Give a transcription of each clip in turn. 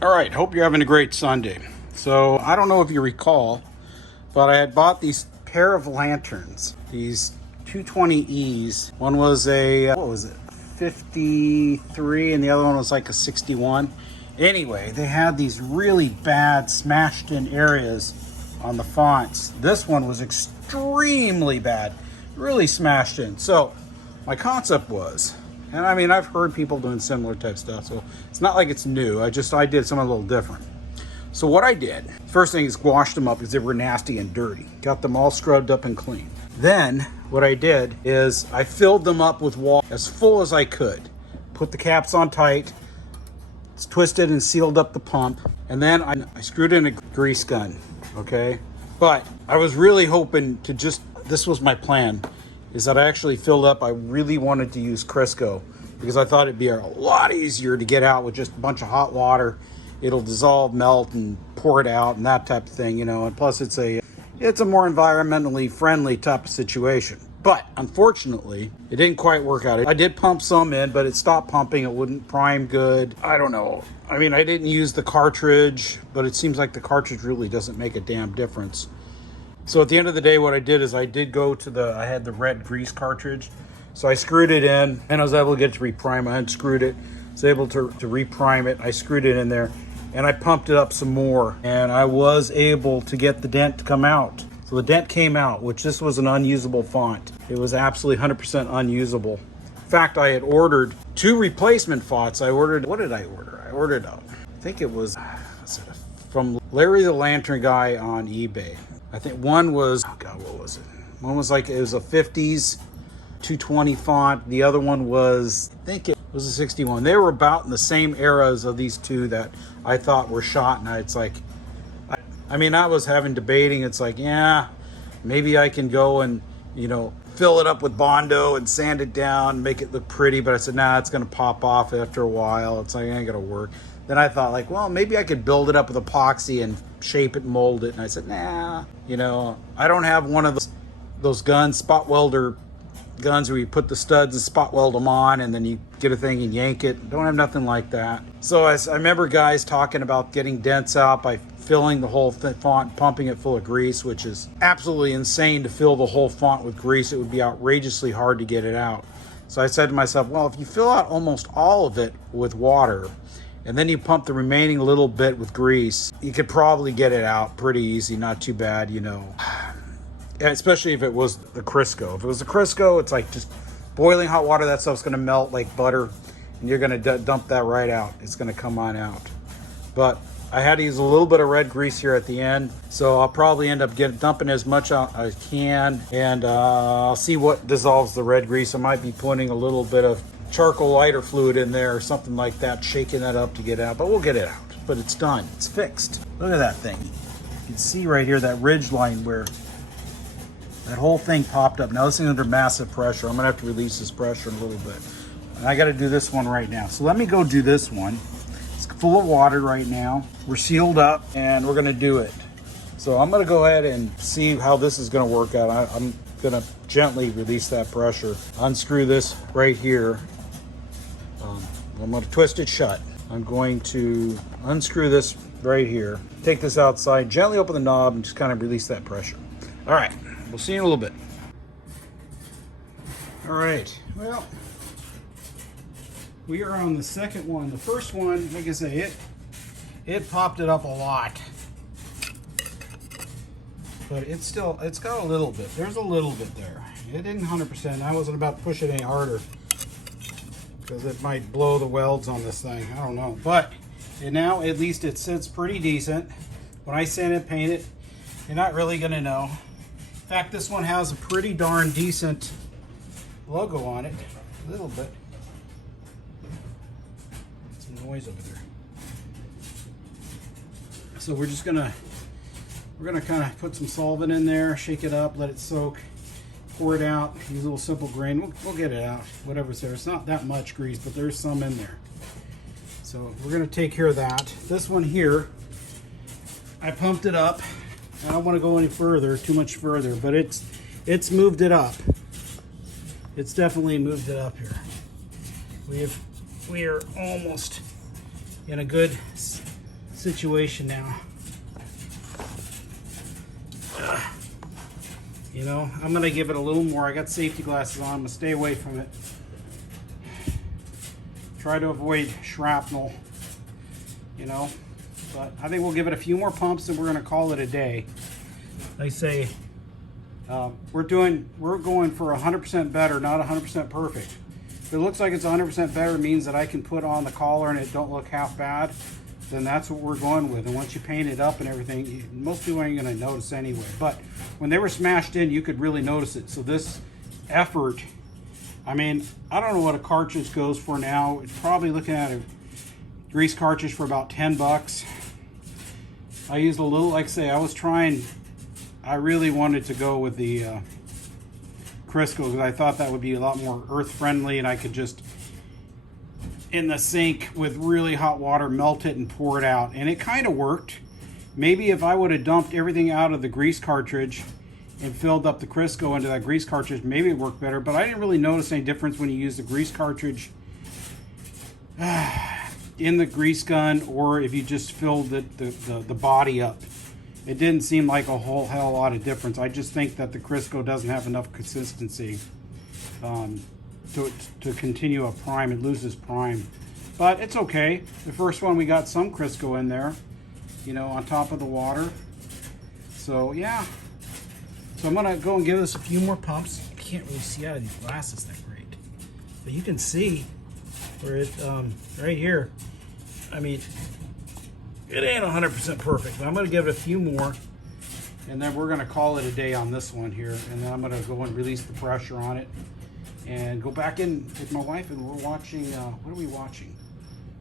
All right, hope you're having a great Sunday. So I don't know if you recall, but I had bought these pair of lanterns, these 220Es. One was a, what was it, 53, and the other one was like a 61. Anyway, they had these really bad smashed in areas on the fonts. This one was extremely bad, really smashed in. So my concept was, and I mean, I've heard people doing similar type stuff, so it's not like it's new. I did something a little different. So what I did, first thing is washed them up because they were nasty and dirty. Got them all scrubbed up and clean. Then what I did is I filled them up with water as full as I could. Put the caps on tight, twisted and sealed up the pump, and then I screwed in a grease gun, okay? But I was really hoping to this was my plan, is that I actually filled up. I really wanted to use Crisco because I thought it'd be a lot easier to get out with just a bunch of hot water. It'll dissolve, melt, and pour it out and that type of thing, you know. And plus it's a more environmentally friendly type of situation. But unfortunately, it didn't quite work out. I did pump some in, but it stopped pumping. It wouldn't prime good. I don't know. I mean, I didn't use the cartridge, but it seems like the cartridge really doesn't make a damn difference. So at the end of the day, what I did is I had the red grease cartridge. So I screwed it in and I was able to get it to reprime. I unscrewed it. I was able to reprime it. I screwed it in there and I pumped it up some more. And I was able to get the dent to come out. So the dent came out, which this was an unusable font. It was absolutely 100% unusable. In fact, I had ordered 2 replacement fonts. What did I order? I ordered, I think it was from Larry the Lantern Guy on eBay. I think one was, oh God, what was it? One was like, it was a 50s 220 font. The other one was, I think it was a 61. They were about in the same eras of these two that I thought were shot. And it's like, I mean, I was debating. It's like, yeah, maybe I can go and, fill it up with Bondo and sand it down, make it look pretty. But I said, nah, it's going to pop off after a while. It's like, it ain't going to work. Then I thought like, well, maybe I could build it up with epoxy and shape it and mold it. And I said, nah, I don't have one of those guns, spot welder guns where you put the studs and spot weld them on and then you get a thing and yank it. Don't have nothing like that. So I remember guys talking about getting dents out by filling the whole font, pumping it full of grease, which is absolutely insane to fill the whole font with grease. It would be outrageously hard to get it out. So I said to myself, well, if you fill out almost all of it with water and then you pump the remaining little bit with grease, you could probably get it out pretty easy, not too bad, especially if it was the Crisco. If it was the Crisco, it's like just boiling hot water, that stuff's gonna melt like butter, and you're gonna dump that right out. It's gonna come on out. But I had to use a little bit of red grease here at the end, so I'll probably end up dumping as much as I can, and I'll see what dissolves the red grease. I might be putting a little bit of charcoal lighter fluid in there or something like that, shaking that up to get out, but we'll get it out. But it's done, it's fixed. Look at that thing. You can see right here that ridge line where that whole thing popped up. Now this thing's under massive pressure. I'm gonna have to release this pressure in a little bit. And I gotta do this one right now. So let me go do this one. It's full of water right now. We're sealed up and we're gonna do it. So I'm gonna go ahead and see how this is gonna work out. I'm gonna gently release that pressure. Unscrew this right here. I'm gonna twist it shut. I'm going to unscrew this right here. Take this outside, gently open the knob and just kind of release that pressure. All right. We'll see you in a little bit. All right, well, we are on the second one. The first one, like I say, it popped it up a lot. But it's got a little bit. There's a little bit there. It didn't 100%. I wasn't about to push it any harder because it might blow the welds on this thing. I don't know. But now at least it sits pretty decent. When I sand it, paint it, you're not really gonna know. In fact, this one has a pretty darn decent logo on it. A little bit. Some noise over there. So we're gonna kind of put some solvent in there, shake it up, let it soak, pour it out, use a little simple grain. We'll get it out, whatever's there. It's not that much grease, but there's some in there. So we're gonna take care of that. This one here, I pumped it up. I don't want to go any further, too much further, but it's moved it up. It's definitely moved it up here. We are almost in a good situation now. You know, I'm gonna give it a little more. I got safety glasses on. I'm gonna stay away from it. Try to avoid shrapnel, you know. But I think we'll give it a few more pumps and we're gonna call it a day. Like I say, we're going for 100% better, not 100% perfect. If it looks like it's 100% better, it means that I can put on the collar and it don't look half bad. Then that's what we're going with. And once you paint it up and everything, most people ain't gonna notice anyway. But when they were smashed in, you could really notice it. So this effort, I mean, I don't know what a cartridge goes for now. It's probably looking at a grease cartridge for about 10 bucks. I used a little, like I say, I really wanted to go with the Crisco because I thought that would be a lot more earth friendly and I could just in the sink with really hot water melt it and pour it out, and it kind of worked. Maybe if I would have dumped everything out of the grease cartridge and filled up the Crisco into that grease cartridge, maybe it worked better, but I didn't really notice any difference when you use the grease cartridge in the grease gun or if you just filled the body up. It didn't seem like a whole hell lot of difference. I just think that the Crisco doesn't have enough consistency to continue a prime. It loses prime, but it's okay. The first one we got some Crisco in there, you know, on top of the water. So yeah, so I'm gonna go and give this a few more pumps. I can't really see out of these glasses that great, but you can see where it right here. I mean, it ain't 100% perfect, but I'm gonna give it a few more and then we're gonna call it a day on this one here, and then I'm gonna go and release the pressure on it and go back in with my wife, and we're watching, what are we watching?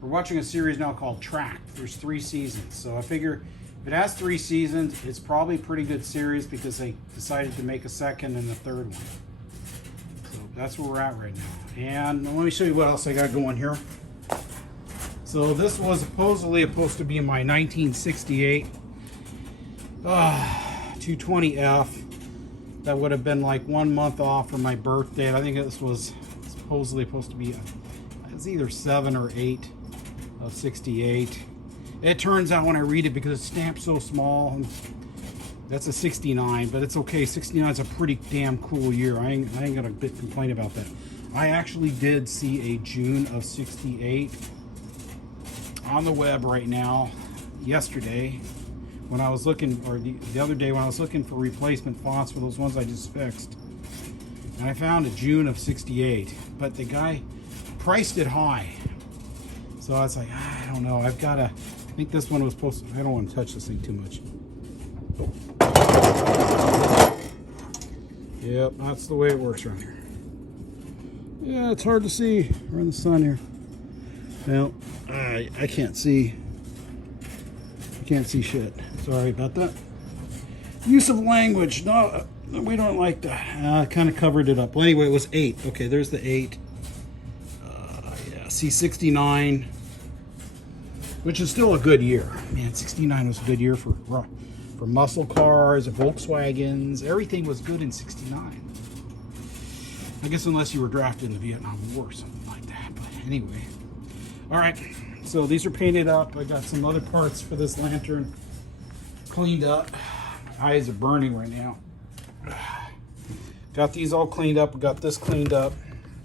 We're watching a series now called Tracked. There's 3 seasons. So I figure if it has 3 seasons, it's probably a pretty good series because they decided to make a second and a third one. So that's where we're at right now. And let me show you what else I got going here. So this was supposedly supposed to be my 1968 220F. That would have been like 1 month off from my birthday. I think this was supposedly supposed to be, it's either 7 or 8 of 68. It turns out when I read it, because it's stamped so small, that's a 69, but it's okay. 69 is a pretty damn cool year. I ain't gonna complain about that. I actually did see a June of 68 on the web right now, yesterday, when I was looking, or the other day when I was looking for replacement fonts for those ones I just fixed. And I found a June of 68, but the guy priced it high. So I was like, I don't know, I think this one was supposed to, I don't want to touch this thing too much. Yep, that's the way it works around here. Yeah, it's hard to see. We're in the sun here. Well, I can't see. I can't see shit. Sorry about that. Use of language. No, we don't like that. I kind of covered it up. Well, anyway, it was 8. Okay, there's the 8. Yeah, C69, which is still a good year. Man, 69 was a good year for muscle cars, Volkswagens. Everything was good in 69. I guess unless you were drafted in the Vietnam War or something like that. But anyway. All right, so these are painted up. I got some other parts for this lantern cleaned up. My eyes are burning right now. Got these all cleaned up. We got this cleaned up.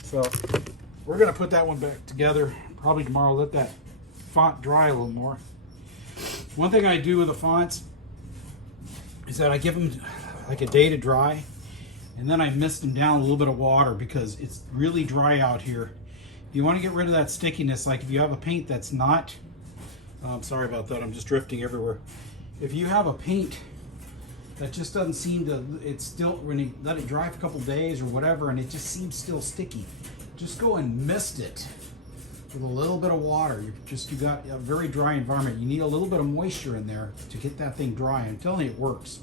So we're gonna put that one back together probably tomorrow. Let that font dry a little more. One thing I do with the fonts is that I give them like a day to dry, and then I mist them down a little bit of water because it's really dry out here. You want to get rid of that stickiness. Like if you have a paint that's not, sorry about that, I'm just drifting everywhere. If you have a paint that just doesn't seem to, it's still, when you let it dry for a couple days or whatever, and it just seems still sticky, just go and mist it with a little bit of water. You got a very dry environment. You need a little bit of moisture in there to get that thing dry. I'm telling you, it works.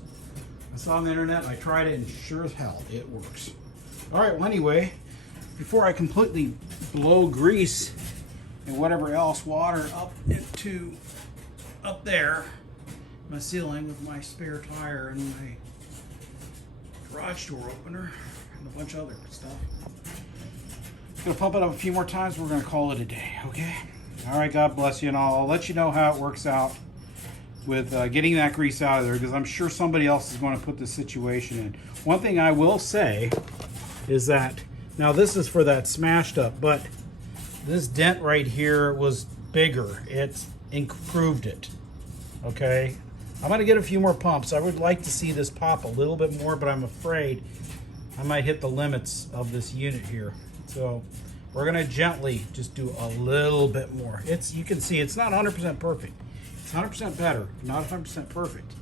I saw on the internet, I tried it, and sure as hell, it works. All right, well anyway, before I completely blow grease and whatever else water up there, my ceiling with my spare tire and my garage door opener and a bunch of other stuff. Gonna pump it up a few more times. We're gonna call it a day, okay? All right, God bless you, and I'll let you know how it works out with getting that grease out of there, because I'm sure somebody else is going to put this situation in. One thing I will say is that, now this is for that smashed up, but this dent right here was bigger. It's improved it. Okay, I'm going to get a few more pumps. I would like to see this pop a little bit more, but I'm afraid I might hit the limits of this unit here. So we're going to gently just do a little bit more. You can see it's not 100% perfect. It's 100% better, not 100% perfect.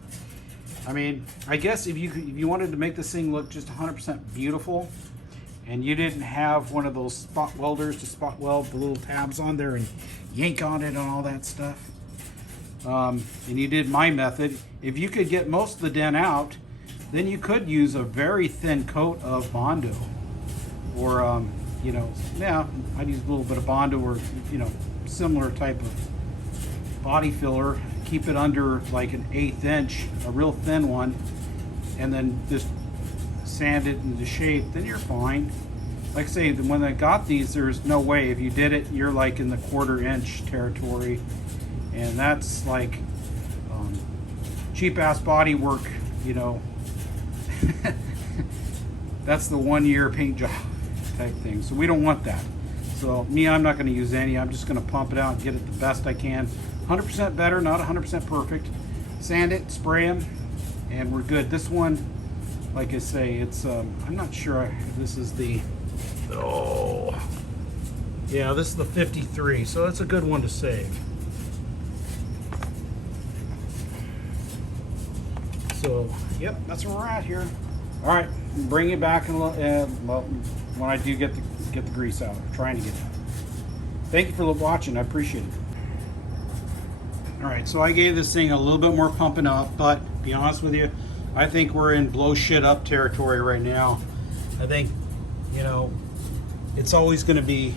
I mean, I guess if you wanted to make this thing look just 100% beautiful, and you didn't have one of those spot welders to spot weld the little tabs on there and yank on it and all that stuff, and you did my method, if you could get most of the dent out, then you could use a very thin coat of Bondo, or you know, yeah, I'd use a little bit of Bondo, or you know, similar type of body filler. Keep it under like an 1/8 inch, a real thin one, and then just sand it into shape. Then you're fine. Like I say, when I got these, there's no way. If you did it, you're like in the 1/4 inch territory, and that's like cheap ass body work, you know. That's the 1 year paint job type thing. So we don't want that. So me, I'm not going to use any. I'm just going to pump it out and get it the best I can. 100% better, not 100% perfect. Sand it, spray them, and we're good. This one, like I say, it's I'm not sure if this is the, oh yeah, this is the 53, so it's a good one to save. So yep, that's where we're at here. All right, bring it back and well, when I do get the grease out, I'm trying to get it out. Thank you for watching. I appreciate it. All right, so I gave this thing a little bit more pumping up, but to be honest with you, I think we're in blow shit up territory right now. I think, you know, it's always going to be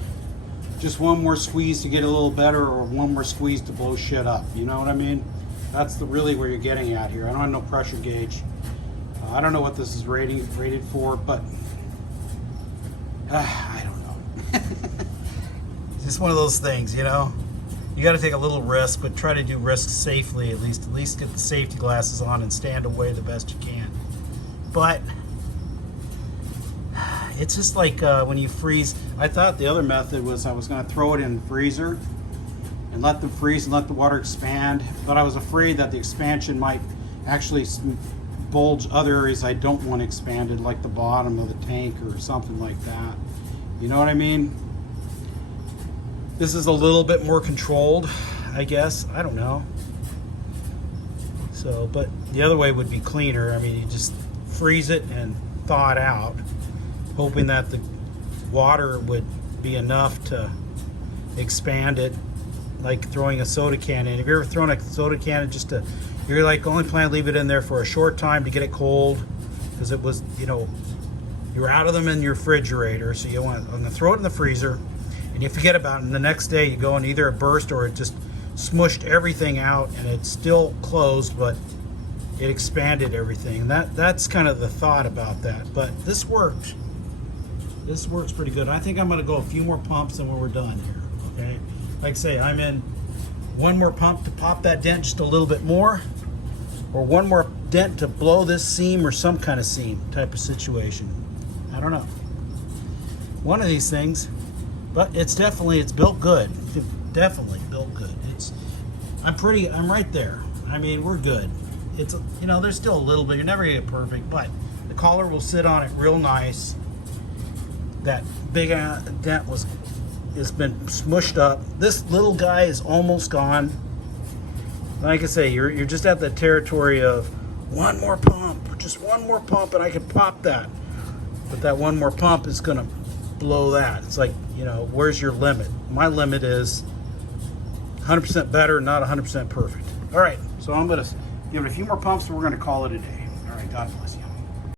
just one more squeeze to get a little better, or one more squeeze to blow shit up. You know what I mean? That's really where you're getting at here. I don't have no pressure gauge. I don't know what this is rated for, but I don't know. It's just one of those things, you know. You got to take a little risk, but try to do risk safely at least. At least get the safety glasses on and stand away the best you can. But it's just like when you freeze. I thought the other method was I was going to throw it in the freezer and let them freeze and let the water expand. But I was afraid that the expansion might actually bulge other areas I don't want expanded, like the bottom of the tank or something like that. You know what I mean? This is a little bit more controlled, I guess. I don't know. So, but the other way would be cleaner. I mean, you just freeze it and thaw it out, hoping that the water would be enough to expand it, like throwing a soda can in. Have you ever thrown a soda can in just to, you're like only planning to leave it in there for a short time to get it cold, because it was, you know, you're out of them in your refrigerator, so you want, I'm gonna throw it in the freezer, and you forget about it, and the next day you go and either it burst or it just smushed everything out, and it's still closed, but it expanded everything. And that's kind of the thought about that. But this worked. This works pretty good. I think I'm going to go a few more pumps and when we're done here. Okay, like I say, I'm in one more pump to pop that dent just a little bit more, or one more dent to blow this seam, or some kind of seam type of situation. I don't know. One of these things. But it's built good. Definitely built good. I'm right there. I mean, we're good. It's, you know, there's still a little bit. You're never gonna get perfect, but the collar will sit on it real nice. That big dent has been smushed up. This little guy is almost gone. Like I say, you're just at the territory of one more pump, just one more pump, and I can pop that. But that one more pump is gonna blow that. It's like, you know, where's your limit? My limit is 100% better, not 100% perfect. All right, so I'm gonna give it a few more pumps and we're gonna call it a day. All right, God bless.